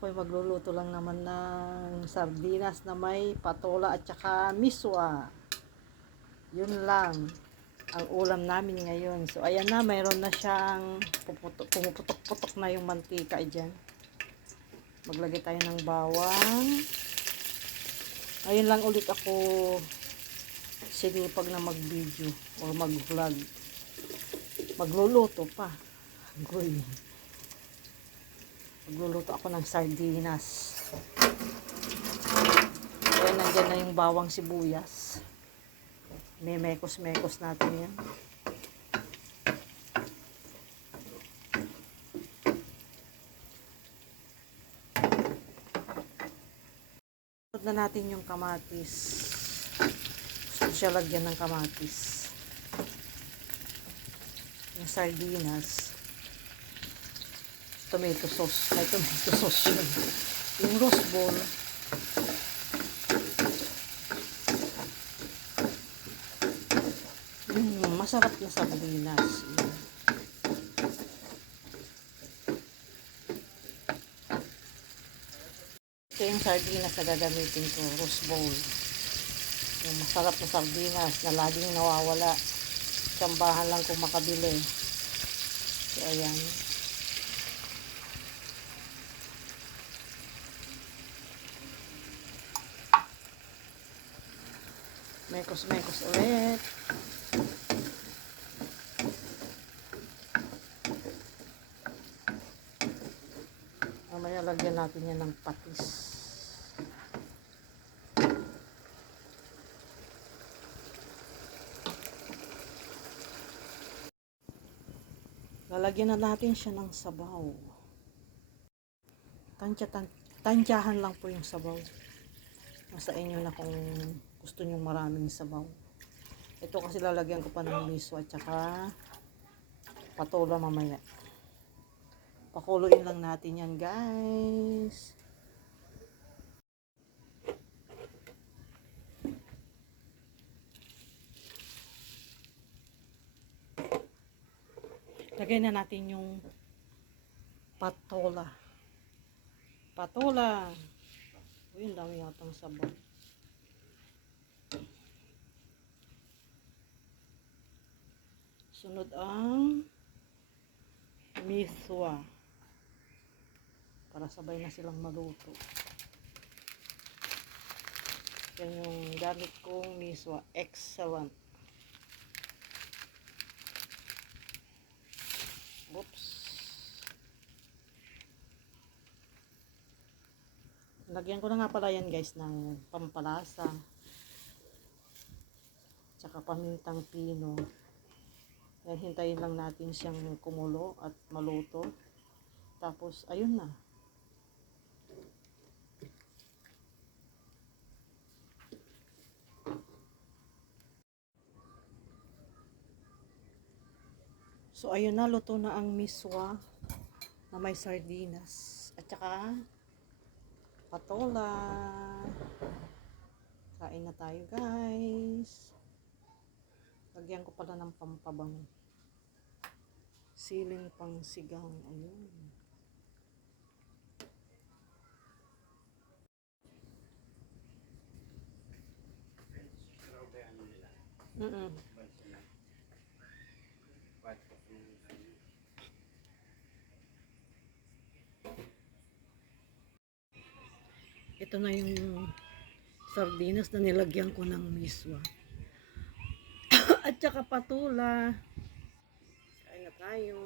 Ako'y magluluto lang naman ng sardinas na may patola at saka miswa. Yun lang ang ulam namin ngayon. So ayan na, mayroon na siyang pumuputok-putok na yung mantika dyan. Maglagay tayo ng bawang. Ngayon lang ulit ako sinipag na mag-video o mag-vlog. Magluluto pa. Agoy. Magluluto ako ng sardinas. Ayan, nandyan na yung bawang sibuyas. May mekos-mekos natin yan. Sunod na natin yung kamatis. Gusto siya lagyan ng kamatis. Yung sardinas. Tomato sauce. May tomato sauce yun. Yung roast ball. Masarap na sardinas. Ito yung sardinas na gagamitin ko. Roast bowl. Yung masarap na sardinas na laging nawawala. Tsambahan lang kung makabili. So, ayan. Mekos-mekos ulit. Mamaya lagyan natin yan ng patis. Lalagyan na natin siya ng sabaw. Tansyahan lang po yung sabaw. Nasa inyo na kung gusto nyo maraming sabaw. Ito kasi lalagyan ko pa ng miso at saka patola mamaya. Pakuluin lang natin yan, guys. Lagay na natin yung patola. Patola. Uy, ang dami yatang sabaw. Sunod ang miswa. Para sabay na silang maluto. Yan yung gamit kong miswa. Excellent. Oops. Lagyan ko na nga pala yan, guys, ng pampalasa. Tsaka pamintang pino. Yan, hintayin lang natin siyang kumulo at maluto. Tapos, ayun na. So, ayun na, luto na ang miswa na may sardinas. At saka, patola. Kain na tayo, guys. Lagyan ko pala ng pampabango. Siling pang sigang. Ayun. Ito na yung sardinas na nilagyan ko ng miswa. At saka patola. Kain na tayo.